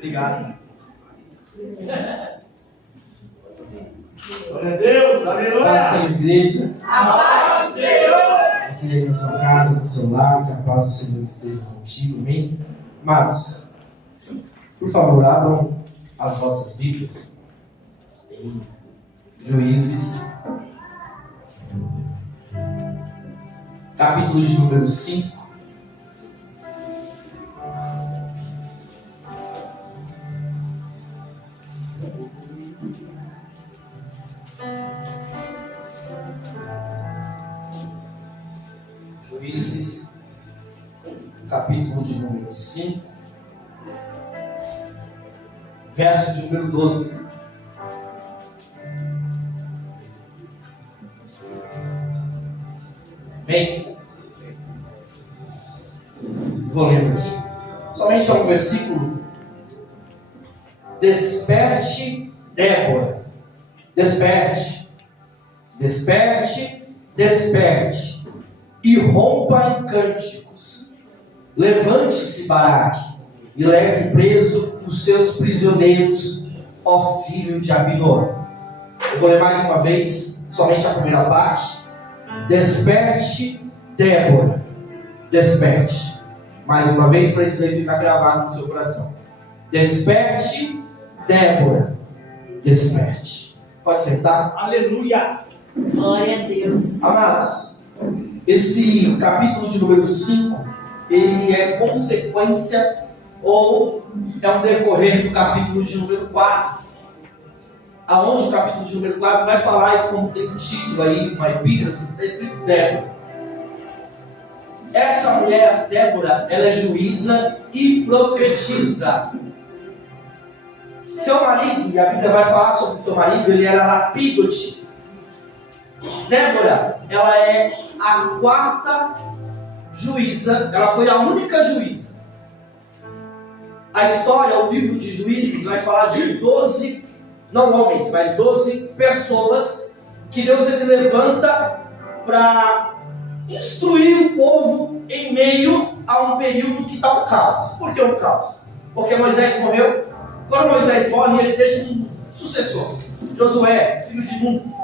Obrigado. Glória a Deus, aleluia. Paz, Senhor, igreja. A paz, Senhor. Você aí na sua casa, no seu lar, que a paz do Senhor esteja contigo, amém? Amados, por favor, abram as vossas Bíblias em Juízes, capítulo de número 5. Juízes, capítulo de número 5, verso de número 12. Bem, vou lendo aqui. Somente ao versículo. Desperte, Débora. Desperte. Desperte, desperte. E rompa em cânticos. Levante-se, Baraque, e leve preso os seus prisioneiros, ó filho de Abinor. Eu vou ler mais uma vez, somente a primeira parte. Desperte, Débora. Desperte. Mais uma vez, para isso daí ficar gravado no seu coração. Desperte, Débora. Desperte. Pode sentar? Aleluia. Glória a Deus. Amados, esse capítulo de número 5, ele é consequência ou é um decorrer do capítulo de número 4, aonde o capítulo de número 4 vai falar, como tem um título aí, uma epígrafe, está escrito Débora. Essa mulher, Débora, ela é juíza e profetiza. Seu marido, e a Bíblia vai falar sobre seu marido, ele era Lapidote. Débora, ela é a quarta juíza, ela foi a única juíza. A história, o livro de Juízes vai falar de 12, não homens, mas 12 pessoas que Deus ele levanta para instruir o povo em meio a um período que está um caos. Por que um caos? Porque Moisés morreu. Quando Moisés morre, ele deixa um sucessor, Josué, filho de Nun.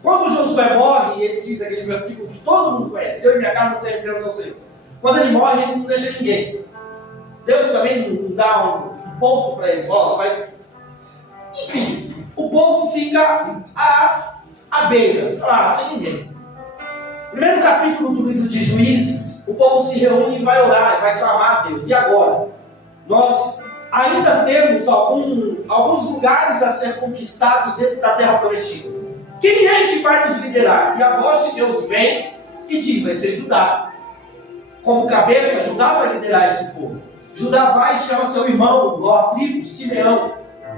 Quando Josué morre, ele diz aquele versículo que todo mundo conhece: eu e minha casa serviremos ao Senhor. Quando ele morre, ele não deixa ninguém. Deus também não dá um ponto para ele, fala, vai. Enfim, o povo fica à beira, sem ninguém. Primeiro capítulo do livro de Juízes, o povo se reúne e vai orar, e vai clamar a Deus. E agora? Nós ainda temos alguns lugares a ser conquistados dentro da terra prometida. Quem é que vai nos liderar? E a voz de Deus vem e diz: vai ser Judá. Como cabeça, Judá vai liderar esse povo. Judá vai e chama seu irmão, a tribo, Simeão,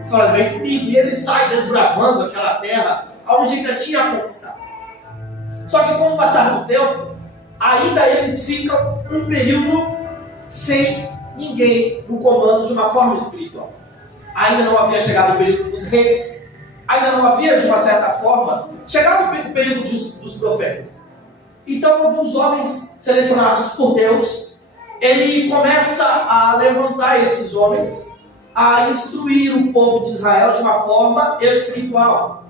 e fala: vem comigo. E ele sai desbravando aquela terra onde ainda tinha conquistado. Só que com o passar do tempo, ainda eles ficam um período sem ninguém no comando de uma forma espiritual. Ainda não havia chegado o período dos reis, ainda não havia, de uma certa forma, chegado o período dos profetas. Então, alguns homens selecionados por Deus, ele começa a levantar esses homens, a instruir o povo de Israel de uma forma espiritual.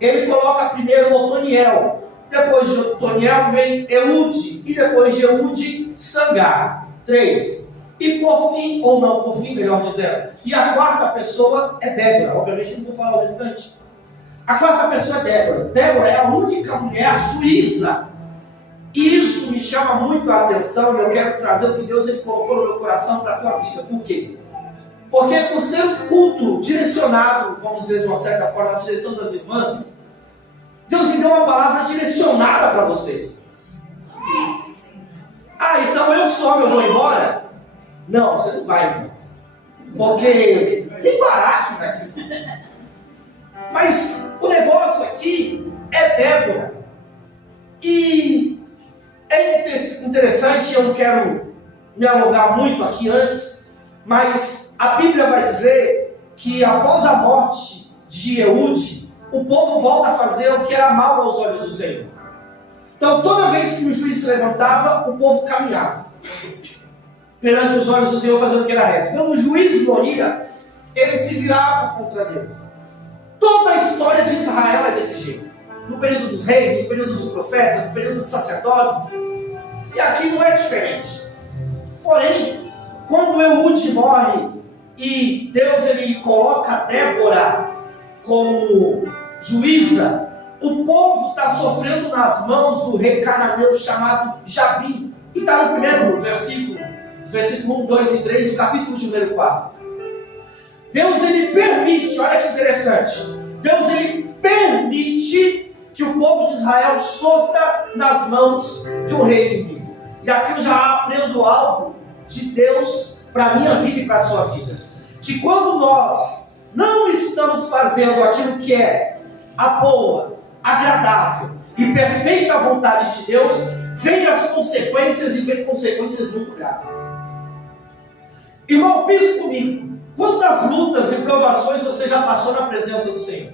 Ele coloca primeiro Otoniel, depois de Otoniel vem Eude, e depois de Eude, Sangar. 3. E por fim, ou não, por fim, melhor dizendo, e a quarta pessoa é Débora. Obviamente não vou falar o restante. A quarta pessoa é Débora. Débora é a única mulher juíza. E isso me chama muito a atenção, e eu quero trazer o que Deus ele colocou no meu coração para a tua vida. Por quê? Porque por ser um culto direcionado, vamos dizer de uma certa forma, a direção das irmãs, Deus me deu uma palavra direcionada para vocês. Então eu só eu vou embora? Não, você não vai embora. Porque tem Baraque nesse culto. Mas o negócio aqui é Débora. E é interessante, eu não quero me alongar muito aqui antes, mas a Bíblia vai dizer que após a morte de Eude, o povo volta a fazer o que era mal aos olhos do Senhor. Então toda vez que o juiz se levantava, o povo caminhava perante os olhos do Senhor, fazendo o que era reto. Quando o juiz morria, eles se viravam contra Deus. Toda a história de Israel é desse jeito. No período dos reis, no período dos profetas, no período dos sacerdotes. E aqui não é diferente. Porém, quando Eude morre e Deus ele coloca Débora como juíza, o povo está sofrendo nas mãos do rei cananeu chamado Jabi. E está no primeiro versículo 1, 2 e 3, do capítulo de número 4. Deus ele permite, olha que interessante, Deus ele permite que o povo de Israel sofra nas mãos de um rei inimigo. E aqui eu já aprendo algo de Deus para a minha vida e para a sua vida. Que quando nós não estamos fazendo aquilo que é a boa, agradável e perfeita vontade de Deus, vem as consequências e vem consequências muito graves. Irmão, pense comigo. Quantas lutas e provações você já passou na presença do Senhor?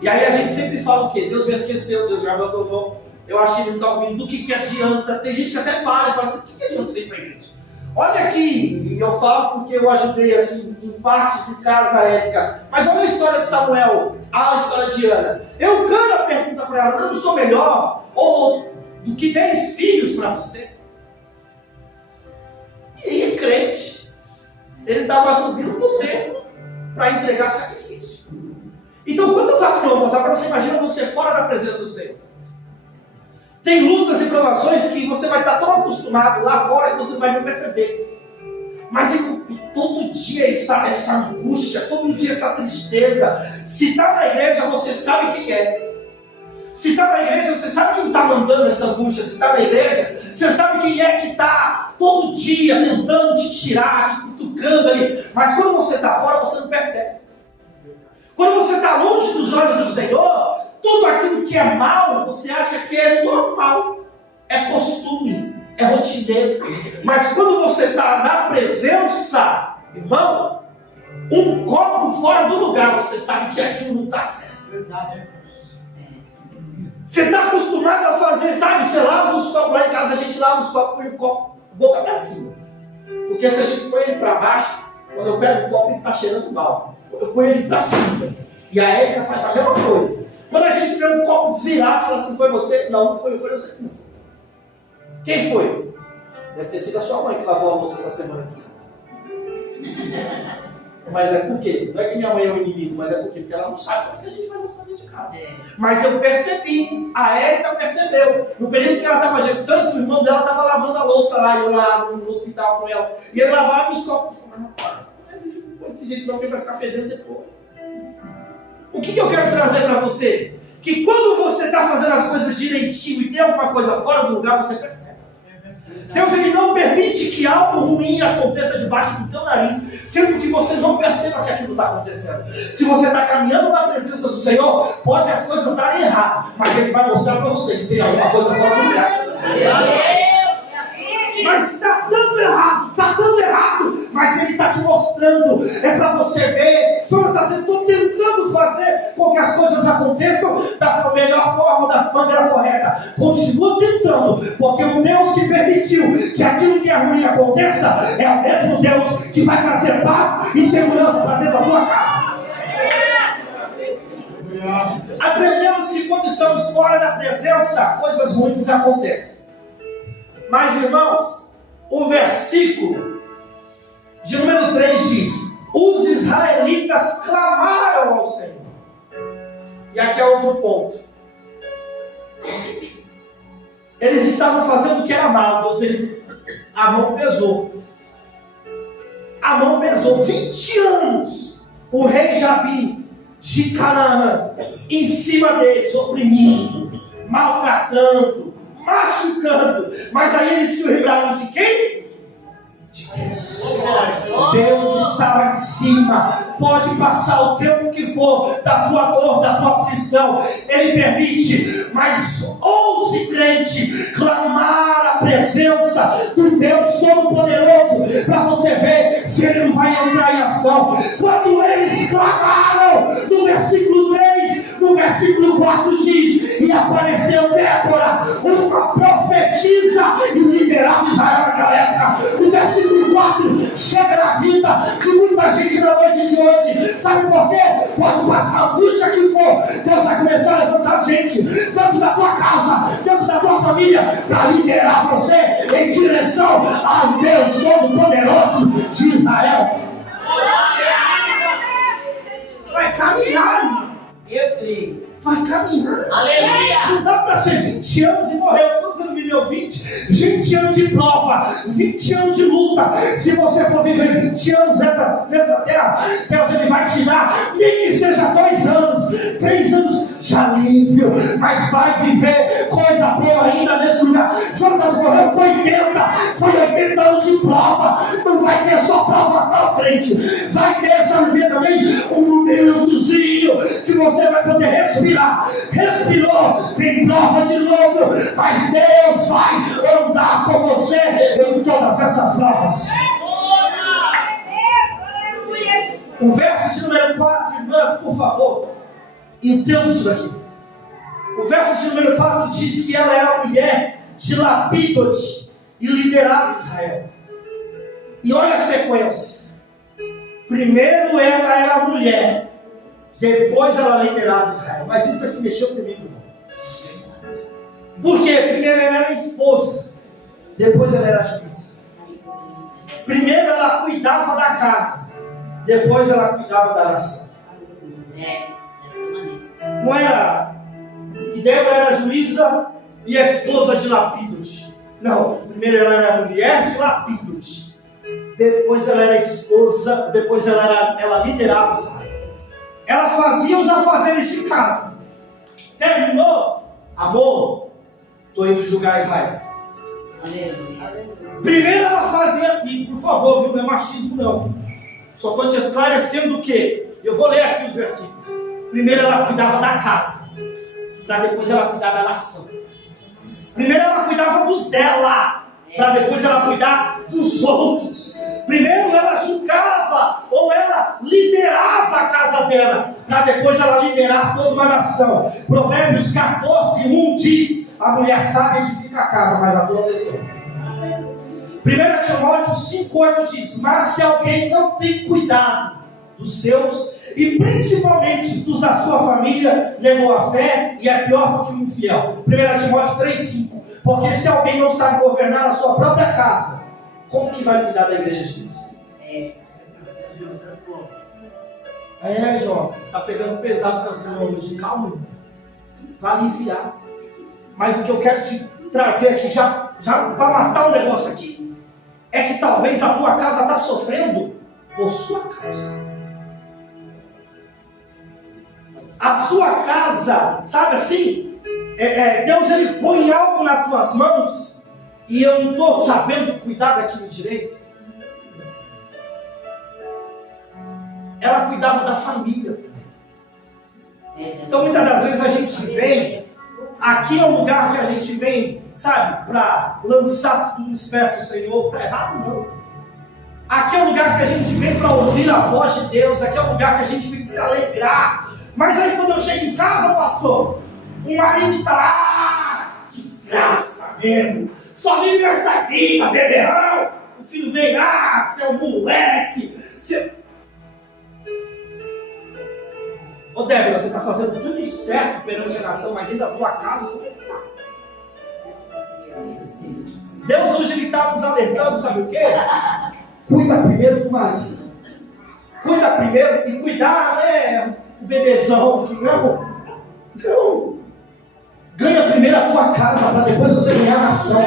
E aí a gente sempre fala o quê? Deus me esqueceu, Deus me abandonou, eu acho que Ele não está ouvindo, do que adianta? Tem gente que até para e fala assim, o que adianta você ir para a igreja? Olha aqui, e eu falo porque eu ajudei assim, em partes em casa época, mas olha a história de Samuel, a história de Ana. Eucana pergunta para ela, não sou melhor ou do que 10 filhos para você? E é crente. Ele estava subindo no templo para entregar sacrifício. Então, quantas afrontas? Agora você imagina você fora da presença do Senhor. Tem lutas e provações que você vai estar tão acostumado lá fora que você não vai nem perceber. Mas todo dia essa angústia, todo dia essa tristeza. Se está na igreja, você sabe quem é. Se está na igreja, você sabe quem está mandando essa angústia. Se está na igreja, você sabe quem é que está todo dia tentando te tirar, te cutucando ali. Mas quando você está fora, você não percebe. Quando você está longe dos olhos do Senhor, tudo aquilo que é mal, você acha que é normal. É costume, é rotineiro. Mas quando você está na presença, irmão, um copo fora do lugar, você sabe que aquilo não está certo. Verdade. Você está acostumado a fazer, sabe? Você lava os copos lá em casa, a gente lava os copos, põe o copo boca para cima. Porque se a gente põe ele para baixo, quando eu pego o copo, ele está cheirando mal. Eu ponho ele para cima. E a Érica faz a mesma coisa. Quando a gente pega um copo desvirado, fala assim, foi você? Não foi você que não foi. Quem foi? Deve ter sido a sua mãe que lavou a louça essa semana aqui em casa. Mas é por quê? Não é que minha mãe é o inimigo, mas é por quê? Porque ela não sabe como que a gente faz as coisas de casa. Mas eu percebi, a Érica percebeu. No período que ela estava gestante, o irmão dela estava lavando a louça lá, eu lá no hospital com ela. E ele lavava os copos. Eu falei, rapaz, não é desse jeito não, que vai ficar fedendo depois. O que eu quero trazer para você? Que quando você está fazendo as coisas direitinho e tem alguma coisa fora do lugar, você percebe. Deus ele não permite que algo ruim aconteça debaixo do teu nariz, sendo que você não perceba que aquilo está acontecendo. Se você está caminhando na presença do Senhor, pode as coisas darem errado, mas Ele vai mostrar para você que tem alguma coisa fora do lugar. Mas está dando errado, mas Ele está te mostrando, é para você ver. O Senhor está tentando fazer com que as coisas aconteçam da melhor forma, da maneira correta. Continua tentando, porque o Deus que permitiu que aquilo que é ruim aconteça é o mesmo Deus que vai trazer paz e segurança para dentro da tua casa. Aprendemos que quando estamos fora da presença, coisas ruins acontecem. Mas, irmãos, o versículo de número 3 diz: os israelitas clamaram ao Senhor. E aqui é outro ponto. Eles estavam fazendo o que era mal. Deus, a mão pesou. A mão pesou. 20 anos o rei Jabi de Canaã em cima deles, oprimindo, maltratando, machucando. Mas aí eles se lembraram de quem? De Deus. Deus está lá em cima. Pode passar o tempo que for da tua dor, da tua aflição, Ele permite. Mas ouse, crente, clamar a presença do Deus Todo-Poderoso, para você ver se Ele não vai entrar em ação. Quando eles clamaram, no versículo 3, no versículo 4 diz: e apareceu Débora, uma profetisa, e liderava Israel naquela época. No versículo 4, chega na vida de muita gente na noite de hoje. posso passar a angústia que for, Deus vai começar a levantar gente, dentro da tua casa, dentro da tua família, para liderar você em direção ao Deus Todo-Poderoso de Israel. Vai caminhar, irmão. Eu creio. Vai caminhar. Aleluia. Não dá para ser 20 anos e morreu. Quantos anos viveu? 20 anos de prova, 20 anos de luta. Se você for viver 20 anos nessa terra, Deus ele vai te dar, nem que seja 2 anos, 3 anos de alívio, mas vai viver coisa boa ainda nesse lugar. Jonas morreu com 80, foi 80 anos de prova. Não vai ter só prova não, crente. Vai ter, sabe o que também? Um momentozinho que você vai poder respirar. Respirou, tem prova de novo, mas Deus vai andar com você em todas essas provas. O verso de número 4, irmãs, por favor, entenda isso daqui. O verso de número 4 diz que ela era mulher de Lapidote e liderava Israel. E olha a sequência. Primeiro ela era mulher, depois ela liderava Israel. Mas isso aqui mexeu comigo, irmão. Por quê? Primeiro ela era esposa, depois ela era juíza. Primeiro ela cuidava da casa, depois ela cuidava da nação. Dessa maneira. Não era? E Débora era juíza e a esposa de Lapidote. Não, primeiro ela era mulher de Lapidote, depois ela era esposa, depois ela liderava Israel. Ela fazia os afazeres de casa. Terminou? Amor, estou indo julgar Israel. Aleluia. Primeiro ela fazia, e por favor, viu, não é machismo não. Só estou te esclarecendo o quê? Eu vou ler aqui os versículos. Primeiro ela cuidava da casa, para depois ela cuidar da nação. Primeiro ela cuidava dos dela, para depois ela cuidar dos outros. Primeiro ela julgava ou ela liderava a casa dela, para depois ela liderar toda uma nação. Provérbios 14:1 diz: a mulher sábia edifica a casa, mas a tola destrói. 1 Timóteo 5:8 diz: mas se alguém não tem cuidado dos seus, e principalmente dos da sua família, negou a fé e é pior do que o infiel. 1 Timóteo 3:5: porque se alguém não sabe governar a sua própria casa, como que vai cuidar da igreja de Deus? João, você está pegando pesado com as irmãs. Calma, vai aliviar. Mas o que eu quero te trazer aqui, já para matar o negócio aqui, é que talvez a tua casa está sofrendo por sua causa. A sua casa, sabe assim? Deus ele põe algo nas tuas mãos e eu não estou sabendo cuidar daquilo direito. Ela cuidava da família. Então muitas das vezes a gente vem, aqui é o lugar que a gente vem, sabe, para lançar tudo nos pés do Senhor. Está errado não. Aqui é o lugar que a gente vem para ouvir a voz de Deus, aqui é o lugar que a gente vem se alegrar. Mas aí quando eu chego em casa, pastor, o marido está lá, desgraça mesmo, só vive essa vida, beberrão. O filho vem, seu moleque, Ô Débora, você está fazendo tudo certo perante a nação, mas dentro da sua casa, como é que está? Deus hoje ele está nos alertando, sabe o quê? Cuida primeiro do marido. Cuida primeiro, e cuidar não é o bebezão, que não. Ganha primeiro a tua casa, para depois você ganhar a nação.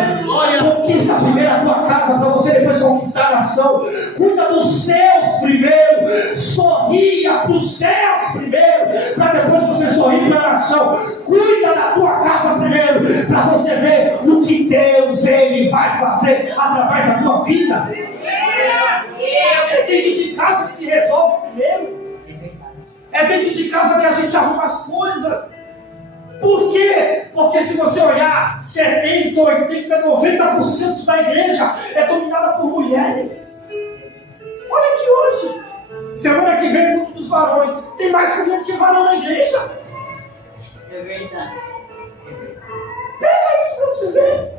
Conquista primeiro a tua casa, para você depois conquistar a nação. Cuida dos seus primeiro. Sorria para os seus primeiro, para depois você sorrir para a nação. Cuida da tua casa primeiro, para você ver o que Deus ele vai fazer através da tua vida. É dentro de casa que se resolve primeiro. É dentro de casa que a gente arruma as coisas. Por quê? Porque se você olhar, 70, 80, 90% da igreja é dominada por mulheres. Olha aqui hoje. Semana que vem, culto dos varões. Tem mais mulher do que varão na igreja. É verdade. Pega isso para você ver.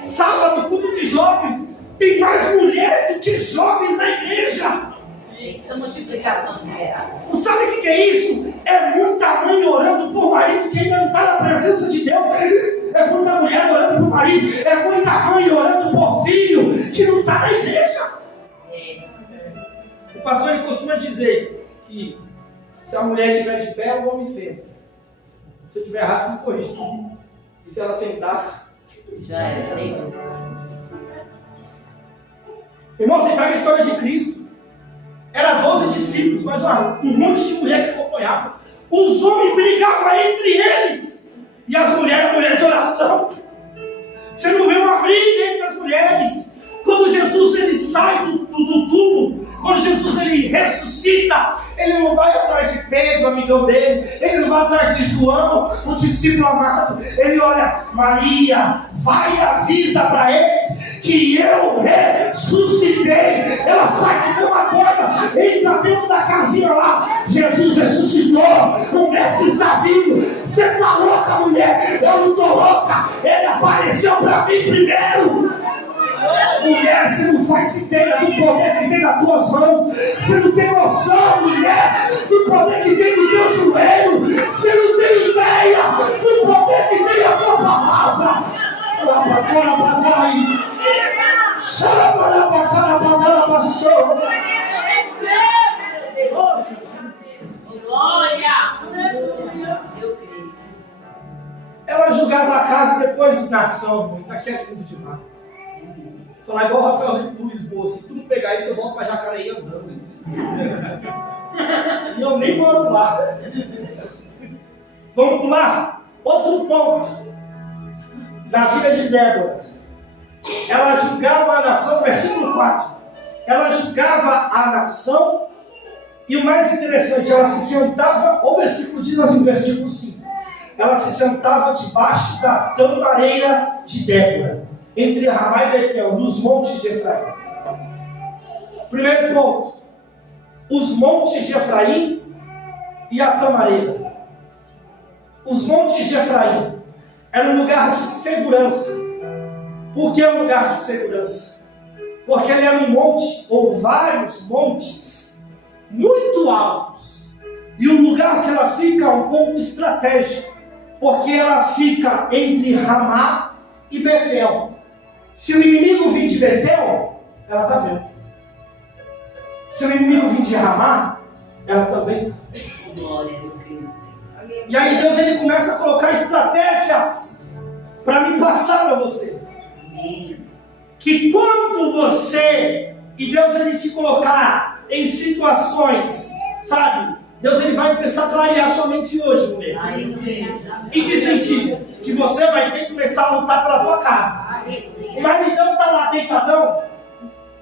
Sábado, culto de jovens. Tem mais mulher do que jovens na igreja. Eita multiplicação numerável. Não sabe o que é isso? É muita mãe orando por marido que ainda não está na presença de Deus. É muita mulher orando por marido. É muita mãe orando por filho que não está na igreja. O pastor ele costuma dizer que se a mulher estiver de pé, o homem senta. Se eu estiver errado, você me corrige. E se ela sentar, Já era, deitou. irmão, você pega a história de Cristo. Era 12 discípulos, mas um monte de mulher que acompanhava. Os homens brigavam entre eles. E as mulheres, mulheres de oração. Você não vê uma briga entre as mulheres. Quando Jesus ele sai do túmulo, quando Jesus ele ressuscita, ele não vai atrás de Pedro, amigão dele, ele não vai atrás de João, o discípulo amado. Ele olha, Maria, vai e avisa para eles que eu ressuscitei. Ela sai que não acorda, entra dentro da casinha lá. Jesus ressuscitou, o Mestre está vivo. Você está louca, mulher? Eu não estou louca. Ele apareceu para mim primeiro. Mulher, você não faz ideia do poder que tem nas tuas mãos. Você não tem noção, mulher, do poder que tem no teu joelho. Você não tem ideia do poder que tem a tua palavra. Glória! Eu creio. Ela julgava a casa depois de nação. Isso aqui é tudo demais. Falar igual o Rafael do Lisboa, se tu não pegar isso, eu volto para Jacareí andando. E eu nem moro lá. Vamos pular? Outro ponto. Na vida de Débora. Ela julgava a nação, versículo 4. Ela julgava a nação. E o mais interessante, ela se sentava, ou o versículo diz assim, versículo 5. Ela se sentava debaixo da tamareira de Débora. Entre Ramá e Betel, nos montes de Efraim. Primeiro ponto, os montes de Efraim e a tamareira. Os montes de Efraim era um lugar de segurança. Por que um lugar de segurança? Porque ele era um monte, ou vários montes, muito altos. E o lugar que ela fica é um ponto estratégico, porque ela fica entre Ramá e Betel. Se o inimigo vir de Betel, ela está vendo. Se o inimigo vir de Ramá, ela também está vendo. Glória, eu creio, Senhor. E aí Deus ele começa a colocar estratégias para me passar para você. Amém. Que quando você, e Deus ele te colocar em situações, sabe? Deus ele vai começar a clarear sua mente hoje, mulher. Ai, eu creio. Em que sentido? Que você vai ter que começar a lutar pela tua casa. O maridão está lá deitadão.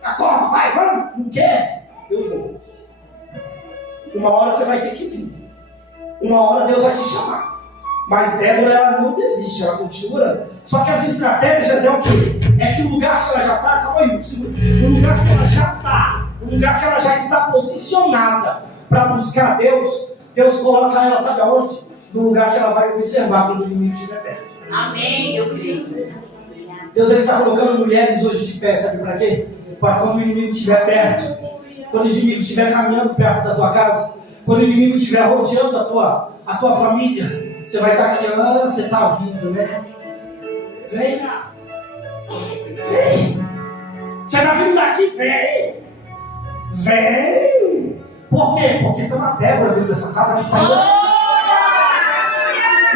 Acorda, vai, vamos. Não quer? Eu vou. Uma hora você vai ter que vir. Uma hora Deus vai te chamar. Mas Débora, ela não desiste, ela continua orando. Só que as estratégias é o quê? É que o lugar que ela já está, calma aí, o lugar que ela já está, o lugar que ela já está posicionada para buscar Deus, Deus coloca ela, sabe aonde? No lugar que ela vai observar quando o inimigo estiver perto. Amém, eu creio. Deus está colocando mulheres hoje de pé, sabe para quê? Para quando o inimigo estiver perto, quando o inimigo estiver caminhando perto da tua casa, quando o inimigo estiver rodeando a tua família, você vai estar aqui, você está vindo, né? Vem! Vem! Você está vindo daqui, vem! Vem! Por quê? Porque tem uma Débora dentro dessa casa que está em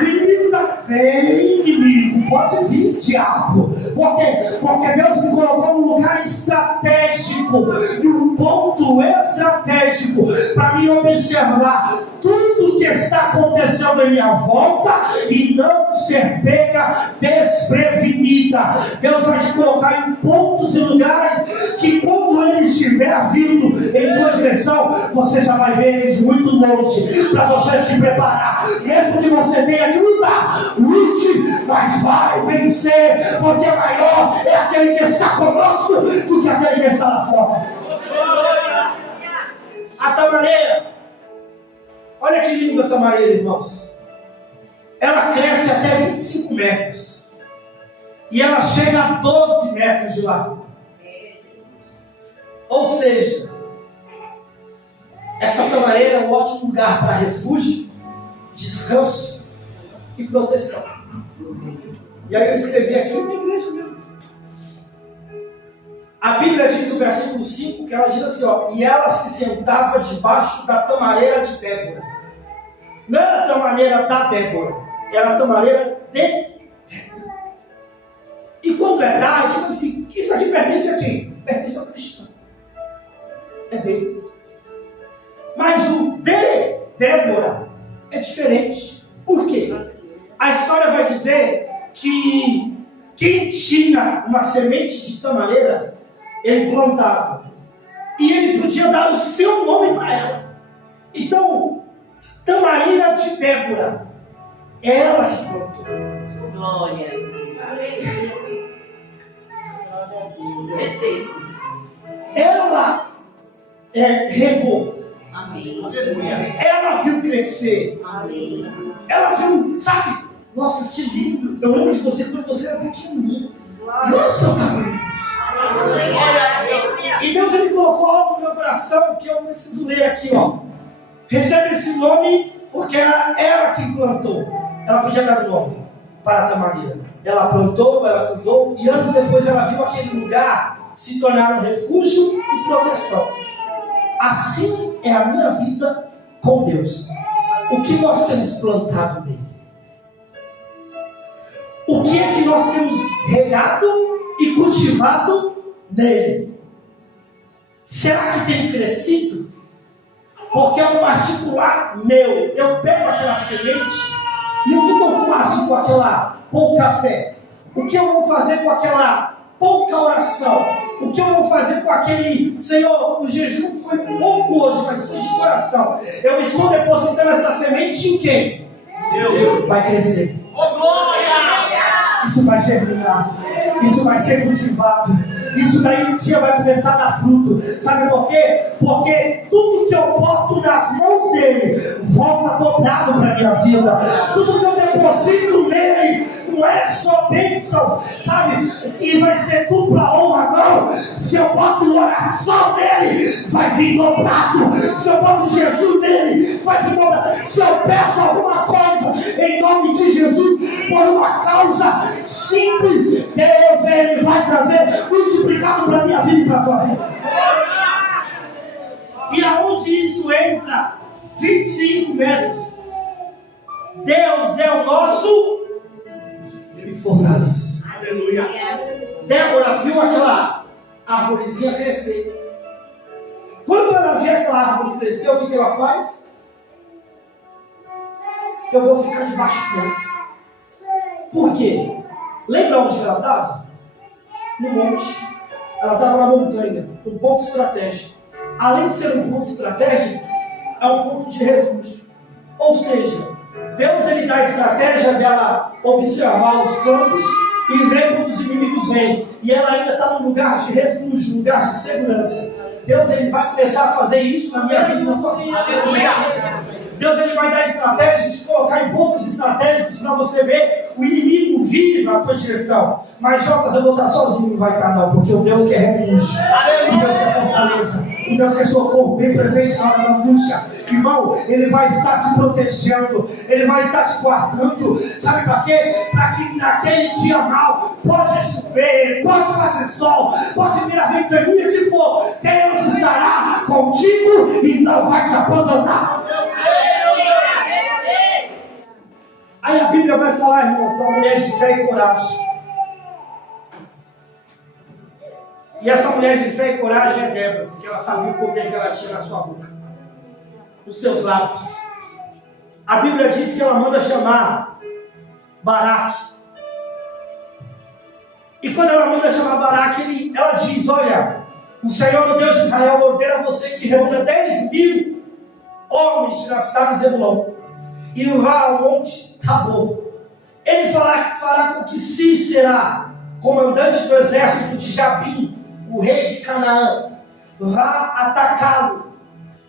o inimigo está... Vem, inimigo, pode vir, diabo. Por quê? Porque Deus me colocou num lugar estratégico, num ponto estratégico, para me observar tudo que está acontecendo em minha volta e não ser pega desprevenida. Deus vai te colocar em pontos e lugares que quando ele estiver vindo em tua direção, você já vai ver eles muito longe, para você se preparar. Mesmo que você tenha que lutar, lute, mas vai vencer, porque maior é aquele que está conosco do que aquele que está lá fora. A tamareira, olha que linda a tamareira, irmãos. Ela cresce até 25 metros e ela chega a 12 metros de largura. Ou seja, Essa tamareira é um ótimo lugar para refúgio, descanso e proteção. E aí eu escrevi aqui na igreja mesmo. A Bíblia diz no versículo 5 que ela diz assim, ó, e ela se sentava debaixo da tamareira de Débora. Não era a tamareira da Débora, era a tamareira de Débora. E quando é da, tipo assim, isso aqui pertence a quem? Pertence ao cristão. É dele. Mas o de Débora é diferente. Por quê? A história vai dizer que quem tinha uma semente de tamareira, ele plantava. E ele podia dar o seu nome para ela. Então, tamareira de Débora, é ela que plantou. Glória. Recebo. Ela regou. Amém. Ela viu crescer. Amém. Ela viu, sabe? Nossa, que lindo. Eu lembro de você quando você era pequenininho. E olha o seu tamanho. E Deus, ele colocou algo no meu coração que eu preciso ler aqui, ó. Recebe esse nome porque era ela que plantou. Ela podia dar o nome para a tamareira. Ela plantou, ela cuidou, e anos depois ela viu aquele lugar se tornar um refúgio e proteção. Assim é a minha vida com Deus. O que nós temos plantado nele? O que é que nós temos regado e cultivado nele? Será que tem crescido? Porque é um particular meu. Eu pego aquela semente e o que eu faço com aquela pouca fé? O que eu vou fazer com aquela pouca oração? O que eu vou fazer com aquele, Senhor, o jejum foi pouco hoje, mas foi de coração. Eu estou depositando essa semente em quem? Deus. Vai crescer. Oh, glória! Isso vai germinar. Isso vai ser cultivado. Isso daí um dia vai começar a dar fruto. Sabe por quê? Porque tudo que eu boto nas mãos dele volta dobrado para a minha vida. Tudo que eu deposito nele não é só bênção, sabe? E vai ser tudo para honra, não. Se eu boto oração nele, vai vir dobrado. Se eu boto jejum nele, vai vir dobrado. Se eu peço alguma coisa em nome de Jesus, por uma causa simples, Deus, ele vai trazer multiplicado para a minha vida e para a tua vida. E aonde isso entra? 25 metros. Deus é o nosso fortaleza. Aleluia. Débora viu aquela árvorezinha crescer. Quando ela vê aquela árvore crescer, o que ela faz? Eu vou ficar debaixo dela. Por quê? Lembra onde ela estava? No monte. Ela estava na montanha, um ponto estratégico. Além de ser um ponto estratégico, é um ponto de refúgio. Ou seja, Deus, ele dá a estratégia dela observar os campos e ver quando os inimigos vêm. E ela ainda está num lugar de refúgio, num lugar de segurança. Deus, ele vai começar a fazer isso na minha vida e na tua vida. Aleluia. Deus, ele vai dar estratégia de colocar em pontos estratégicos para você ver o inimigo vir na tua direção. Mas, Jotas, eu vou estar sozinho, não vai estar não, porque o Deus quer refúgio. O Deus quer fortaleza. O Deus quer socorro, bem presente na hora da angústia. Irmão, ele vai estar te protegendo, ele vai estar te guardando. Sabe para quê? Para que naquele dia mal, pode chover, pode fazer sol, pode vir a ventania que for, Deus estará contigo e não vai te abandonar. Aí a Bíblia vai falar, irmão, da mulher de fé e coragem. E essa mulher de fé e coragem é Débora, porque ela sabia o poder que ela tinha na sua boca, nos seus lábios. A Bíblia diz que ela manda chamar Baraque. E quando ela manda chamar Baraque, ela diz: olha, o Senhor, o Deus de Israel, ordena a você que reúna 10.000 homens de Naftali e Zebulon e vá ao monte Tabor. Ele fará com que Sísera, comandante do exército de Jabim, o rei de Canaã, vá atacá-lo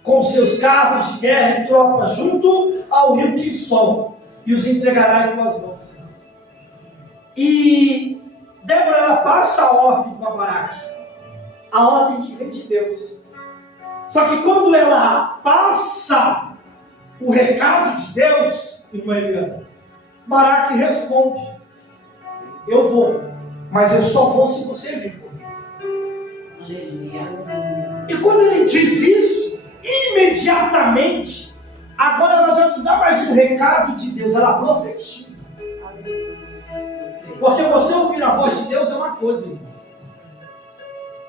com seus carros de guerra e tropas junto ao rio Quissol e os entregará em tuas mãos. E Débora, ela passa a ordem para Baraque, a ordem que vem de Deus. Só que quando ela passa o recado de Deus, irmã Eliana, Baraque responde: eu vou, mas eu só vou se você vir comigo. Aleluia. E quando ele diz isso, imediatamente, agora ela já não dá mais um recado de Deus, ela profetiza. Porque você ouvir a voz de Deus é uma coisa, irmão.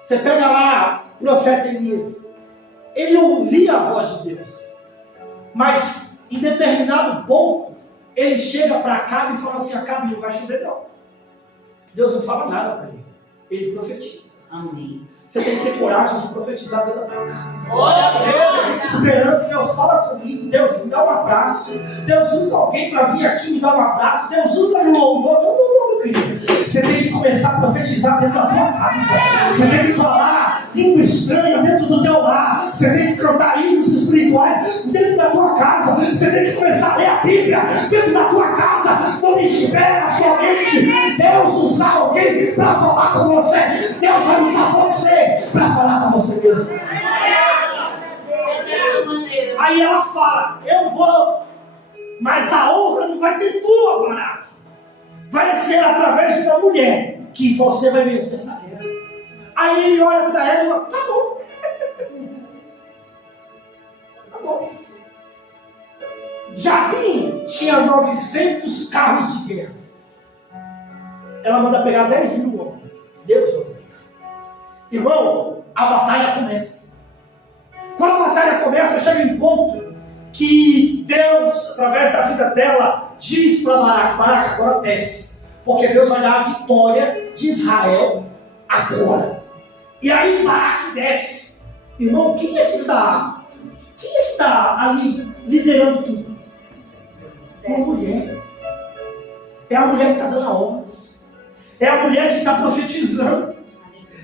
Você pega lá o profeta Elias, ele ouvia a voz de Deus, mas em determinado ponto, ele chega para Acabe e fala assim: Acabe, não vai chover não. Deus não fala nada para ele profetiza. Amém. Você tem que ter coragem de profetizar dentro da tua casa. Glória a Deus. Eu fico esperando, Deus fala comigo, Deus me dá um abraço, Deus usa alguém para vir aqui me dar um abraço, Deus usa louvor. Não, meu querido. Você tem que começar a profetizar dentro da tua casa. Você tem que falar língua estranha dentro do teu lar. Você tem que cantar hinos espirituais dentro da tua casa. Você tem que começar a ler a Bíblia dentro da tua casa. Não espera somente Deus usar alguém para falar com você. Deus vai usar você para falar com você mesmo. Aí ela fala: eu vou, mas a honra não vai ter tua, Baraque. Vai ser através de uma mulher que você vai vencer essa guerra. Aí ele olha para ela e fala: tá bom. Tá bom. Jabim tinha 900 carros de guerra. Ela manda pegar 10 mil homens. Deus vai pegar. Irmão, a batalha começa. Quando a batalha começa, chega em ponto que Deus, através da vida dela, diz para Baraque: Baraque, agora desce, porque Deus vai dar a vitória de Israel agora. E aí Baraque desce. Irmão, quem é que está ali liderando tudo? Uma mulher. É a mulher que está dando a ordem. É a mulher que está profetizando.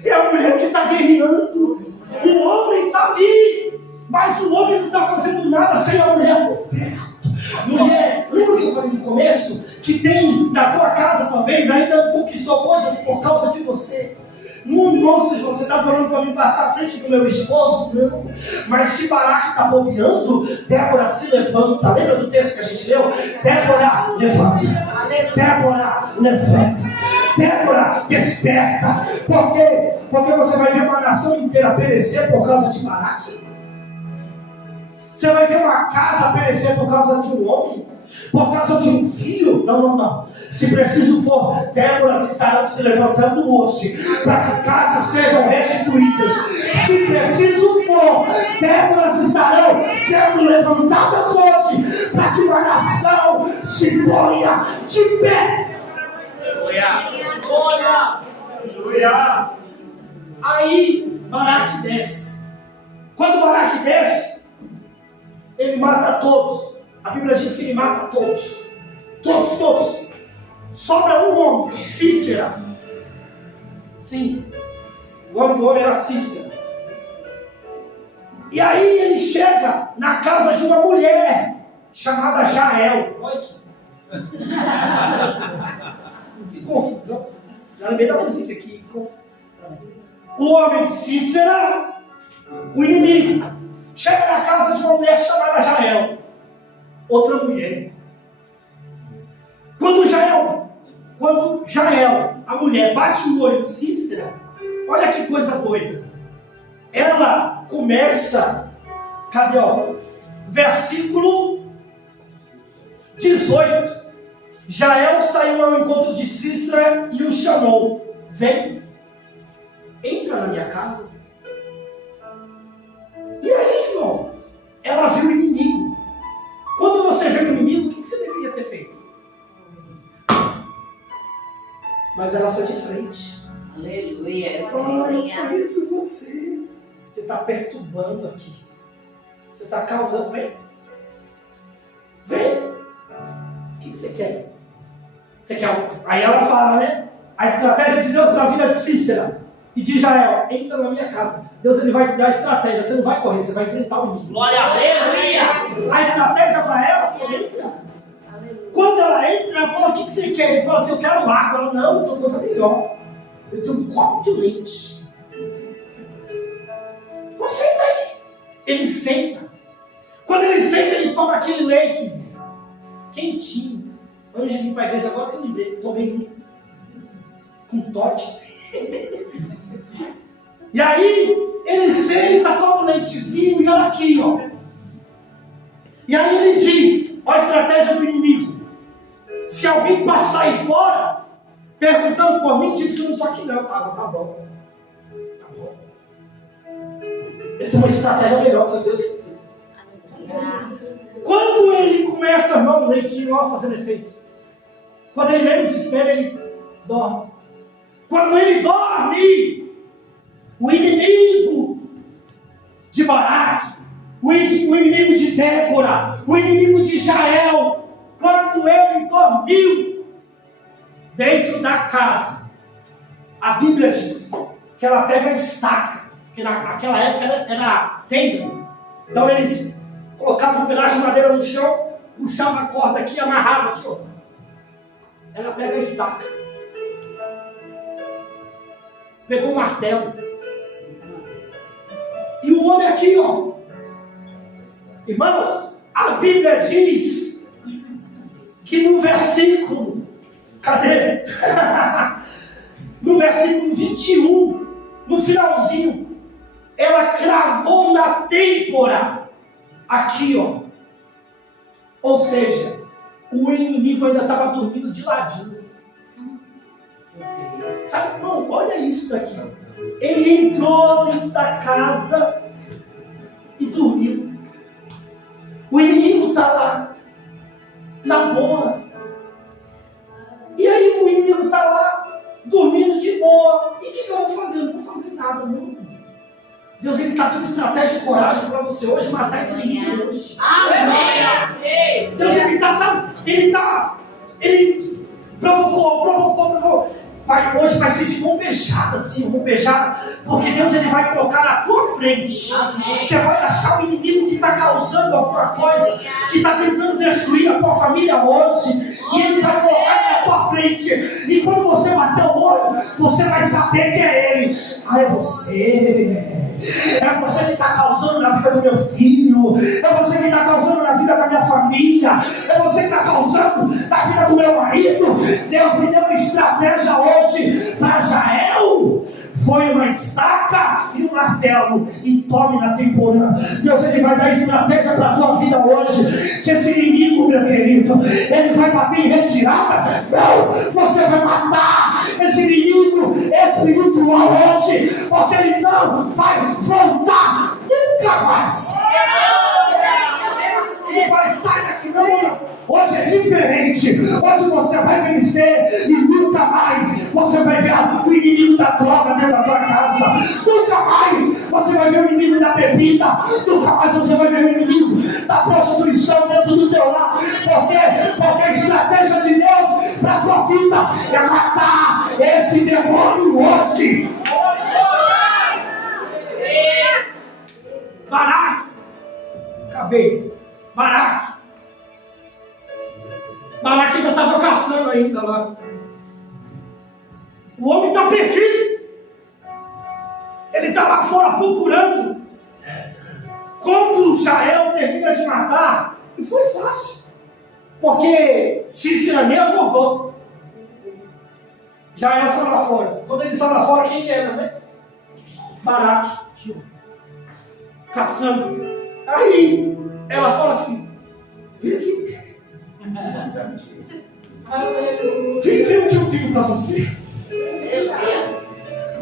É a mulher que está guerreando. O homem está ali, mas o homem não está fazendo nada sem a mulher por perto. Mulher, lembra que eu falei no começo? Que tem na tua casa, talvez, ainda não conquistou coisas por causa de você. Não, se você está falando para mim passar à frente do meu esposo, não. Mas se Baraque está bobeando, Débora se levanta. Lembra do texto que a gente leu? Débora levanta. Débora levanta. Débora desperta. Por quê? Porque você vai ver uma nação inteira perecer por causa de Baraque. Você vai ver uma casa perecer por causa de um homem. Por causa de um filho? Não. Se preciso for, Débora estarão se levantando hoje para que casas sejam restituídas. Se preciso for, Déboras estarão sendo levantadas hoje para que uma nação se ponha de pé. Aleluia. Aí Baraque desce. Quando Baraque desce, ele mata todos. A Bíblia diz que ele mata todos. Todos. Sobra um homem, Cícera. Sim, o nome do homem era Cícera. E aí ele chega na casa de uma mulher chamada Jael. Olha que confusão. Já lembrei da música aqui. O homem Cícera, o inimigo, chega na casa de uma mulher chamada Jael. Outra mulher. Quando Jael, a mulher, bate o olho em Cícera, olha que coisa doida. Ela começa, cadê, versículo 18. Jael saiu ao encontro de Cícera e o chamou: vem, entra na minha casa. E aí, irmão, ela viu o inimigo. Quando você vê o inimigo, o que você deveria ter feito? Mas ela foi de frente. Aleluia. Olha, por isso você está perturbando aqui. Você está causando. Vem. O que você quer? Você quer? Aí ela fala, né? A estratégia de Deus na vida de Cícera e de Jael: entra na minha casa. Deus, ele vai te dar a estratégia. Você não vai correr, você vai enfrentar o inimigo. Glória a Deus. A estratégia para ela foi: entra. Quando ela entra, ela fala: o que você quer? Ele fala assim: eu quero água. Ela: não, eu tenho coisa melhor. Eu tenho um copo de leite. Você está aí. ele senta. Quando ele senta, ele toma aquele leite quentinho. Antes de vir para a igreja, agora que eu lembrei, tomei um com Totti. E aí, ele senta, toma um leitezinho e olha aqui, ó. E aí ele diz, olha a estratégia do inimigo. Se alguém passar aí fora, perguntando por mim, diz que eu não estou aqui não. Tá bom. Ele tem uma estratégia melhor, foi Deus que deu. Quando ele começa, irmão, o leitinho ó, fazendo efeito. Quando ele menos espera, ele dorme. Quando ele dorme, o inimigo de Baraque, o inimigo de Débora, o inimigo de Israel, quando ele dormiu dentro da casa, a Bíblia diz que ela pega a estaca, que naquela época era tenda. Então eles colocavam um pedaço de madeira no chão, puxavam a corda aqui e amarravam aqui, ó. Ela pega a estaca. Pegou o martelo. E o homem aqui, ó. Irmão, a Bíblia diz que no versículo, cadê? No versículo 21, no finalzinho, ela cravou na têmpora, aqui, ó. Ou seja, o inimigo ainda estava dormindo de ladinho. Sabe, irmão, olha isso daqui. Ele entrou dentro da casa e dormiu. O inimigo está lá, na boa. E aí o inimigo está lá, dormindo de boa. E o que eu vou fazer? Eu não vou fazer nada, não. Deus está dando estratégia e coragem para você hoje matar esse inimigo hoje. Amém. Deus está, sabe? Ele provocou. Hoje vai ser de mão beijada, assim, mão beijada, porque Deus ele vai colocar na tua frente. Amém. Você vai achar o inimigo que está causando alguma coisa, que está tentando destruir a tua família hoje, e ele vai colocar na tua frente. E quando você bater o olho, você vai saber que é ele. Ah, é você. É você que está causando na vida do meu filho. É você que está causando na vida da minha família. É você que está causando na vida do meu marido. Deus me deu uma estratégia hoje para Jael. Foi uma estaca e um martelo. E tome na temporada. Deus ele vai dar estratégia para a tua vida hoje. Que esse inimigo, meu querido, ele vai bater em retirada. Não, você vai matar esse inimigo espiritual hoje. Porque ele não vai voltar nunca mais. Não vai sair daqui não. Hoje é diferente. Hoje você vai vencer e nunca mais você vai ver o inimigo da droga dentro da tua casa. Nunca mais você vai ver o inimigo da bebida. Nunca mais você vai ver o inimigo da prostituição dentro do teu lar. Por quê? Porque a estratégia de Deus para a tua vida é matar esse demônio hoje. Baraque. Acabei. Baraque ainda estava caçando ainda lá. O homem está perdido. Ele está lá fora procurando. Quando Jael termina de matar, e foi fácil. Porque Cícera nem acordou. Jael saiu lá fora. Quando ele saiu lá fora, quem era, né? Baraque. Caçando. Aí ela fala assim: vem aqui. Vem o que eu tenho para você.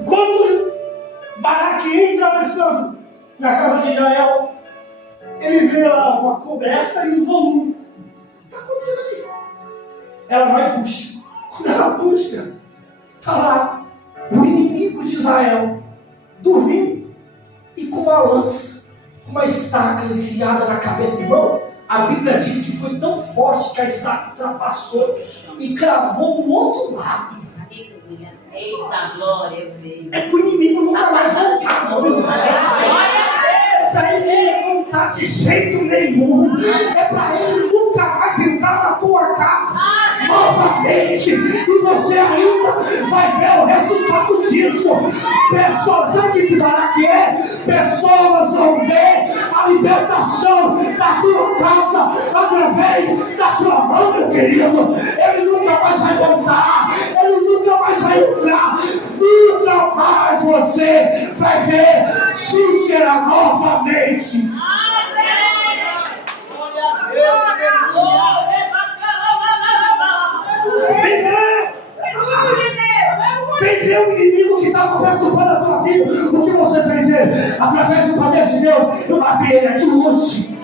Quando Baraque entra, Alessandro, na casa de Jael, ele vê lá uma coberta e um volume. O que está acontecendo ali? Ela vai e puxa. Quando ela puxa, está lá o inimigo de Israel dormindo e com uma lança, com uma estaca enfiada na cabeça. Irmão, a Bíblia diz que foi tão forte que a estaca ultrapassou e cravou no outro lado. Eita, glória, eu creio. É para o inimigo nunca mais voltar, não, meu Deus. É para ele não voltar de jeito nenhum. É para ele nunca mais entrar na tua casa. novamente. E você ainda vai ver o resultado disso. Pessoas, sabe o que Baraque é? Pessoas vão ver a libertação da tua casa através da tua mão, meu querido. Ele nunca mais vai voltar. Ele nunca mais vai entrar. Nunca mais você vai ver Cícera novamente. Vem ver! Vem ver o inimigo que estava perturbando a tua vida. O que você fez ele? Através do poder de Deus, eu matei ele aqui hoje.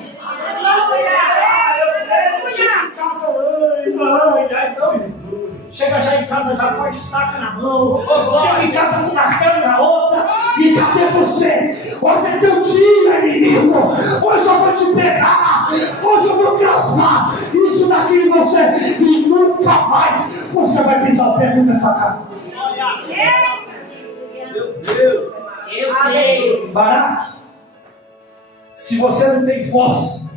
Chega já em casa, já com a estaca na mão. Chega em casa com uma cama na outra. E cadê você? Hoje é teu dia, inimigo. Hoje eu vou te pegar. Hoje eu vou gravar isso daqui em você. E nunca mais você vai pisar o pé dentro dessa casa. Meu Deus. Eu creio. Baraque, se você não tem força,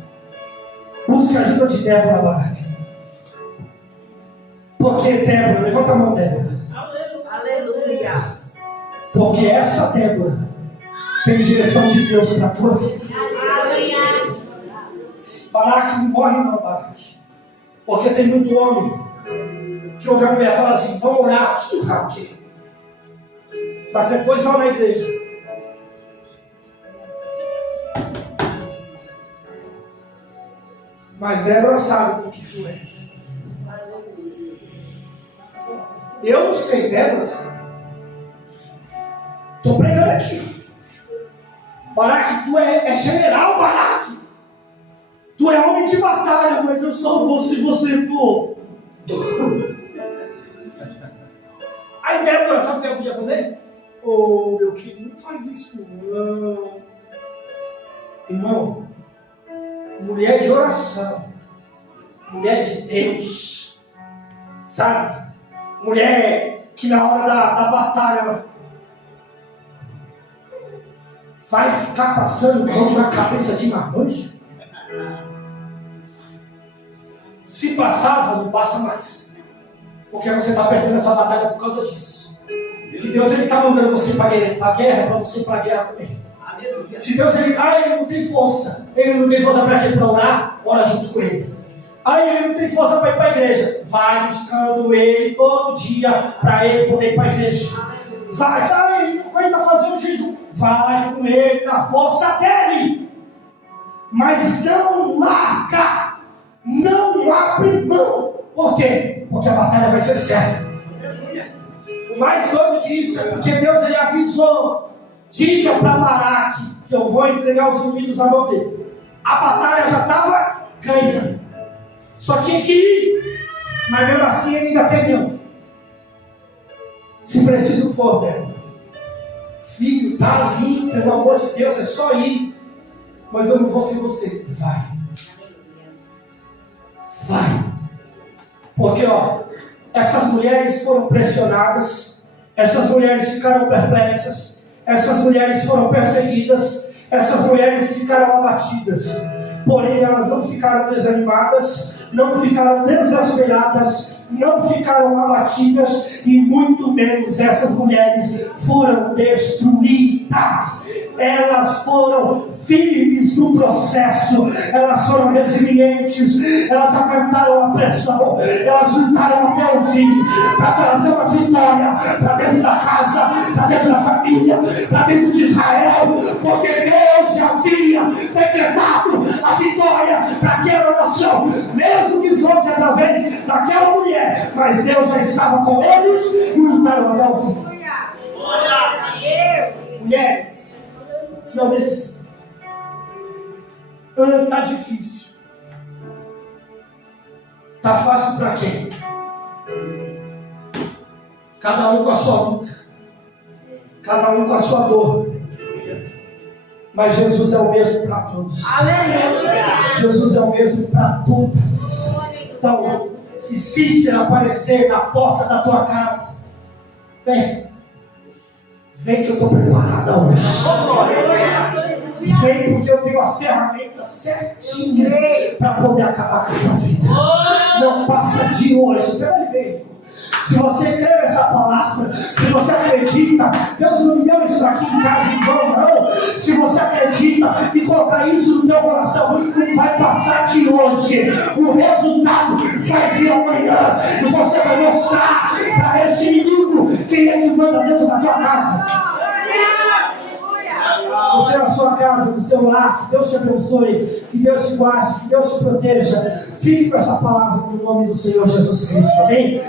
busque a ajuda de Débora, Baraque. Porque Débora, levanta a mão, Débora. Aleluia. Porque essa Débora tem direção de Deus para a tua vida. Baraque, não morre não, Baraque. Porque tem muito homem que ouve a mulher falar assim, vamos orar aqui, orar o quê? Mas depois vão na igreja. Mas Débora sabe com que tu é. Eu não sei, Débora sabe. Estou pregando aqui. Baraque, tu é general, Baraque. Tu é homem de batalha, mas eu só vou se você for. Aí Débora, sabe o que eu podia fazer? Oh, meu querido, não faz isso não. Irmão, mulher de oração, mulher de Deus, sabe? Mulher que na hora da batalha vai ficar passando mão na cabeça de marmanjo? Se passava, não passa mais. Porque você está perdendo essa batalha por causa disso. Se Deus está mandando você para a guerra, é para você ir para a guerra com ele. Se Deus, ele não tem força. Ele não tem força para quê? Para orar? Ora junto com ele. Ele não tem força para ir para a igreja. Vai buscando ele todo dia para ele poder ir para a igreja. Vai, ele não aguenta fazer um jejum. Vai com ele na força dele. Mas não larga. Não abre mão. Por quê? Porque a batalha vai ser certa. O mais doido disso é porque Deus ele avisou. Diga para Baraque que eu vou entregar os inimigos à mão dele. A batalha já estava ganha. Só tinha que ir. Mas mesmo assim ele ainda temeu. Se preciso for, Débora. Filho, tá ali, pelo amor de Deus, é só ir. Mas eu não vou sem você. Vai. Vai. Porque, essas mulheres foram pressionadas. Essas mulheres ficaram perplexas. Essas mulheres foram perseguidas. Essas mulheres ficaram abatidas. Porém, elas não ficaram desanimadas. Não ficaram desesperadas. Não ficaram abatidas. E muito menos essas mulheres foram destruídas. Elas foram firmes no processo, elas foram resilientes, elas aguentaram a pressão, elas lutaram até o fim para trazer uma vitória para dentro da casa, para dentro da família, para dentro de Israel, porque Deus já havia decretado a vitória para aquela nação, mesmo que fosse através daquela mulher, mas Deus já estava com eles e lutaram até o fim. Mulheres, não desistam. Está difícil. Está fácil para quem? Cada um com a sua luta. Cada um com a sua dor. Mas Jesus é o mesmo para todos. Aleluia. Jesus é o mesmo para todas. Então, se Cícera aparecer na porta da tua casa, vem. Vem que eu estou preparada hoje. Vem porque eu tenho as ferramentas certinhas para poder acabar com a tua vida. não passa de hoje. Você vai ver. Se você crê nessa palavra, se você acredita, Deus não me deu isso aqui em casa em vão, não. Se você acredita e colocar isso no teu coração, não vai passar de hoje. O resultado vai vir amanhã. E você vai mostrar para esse inimigo quem é que manda dentro da tua casa. Você na sua casa, no seu lar, que Deus te abençoe, que Deus te guarde, que Deus te proteja. Fique com essa palavra no nome do Senhor Jesus Cristo, amém?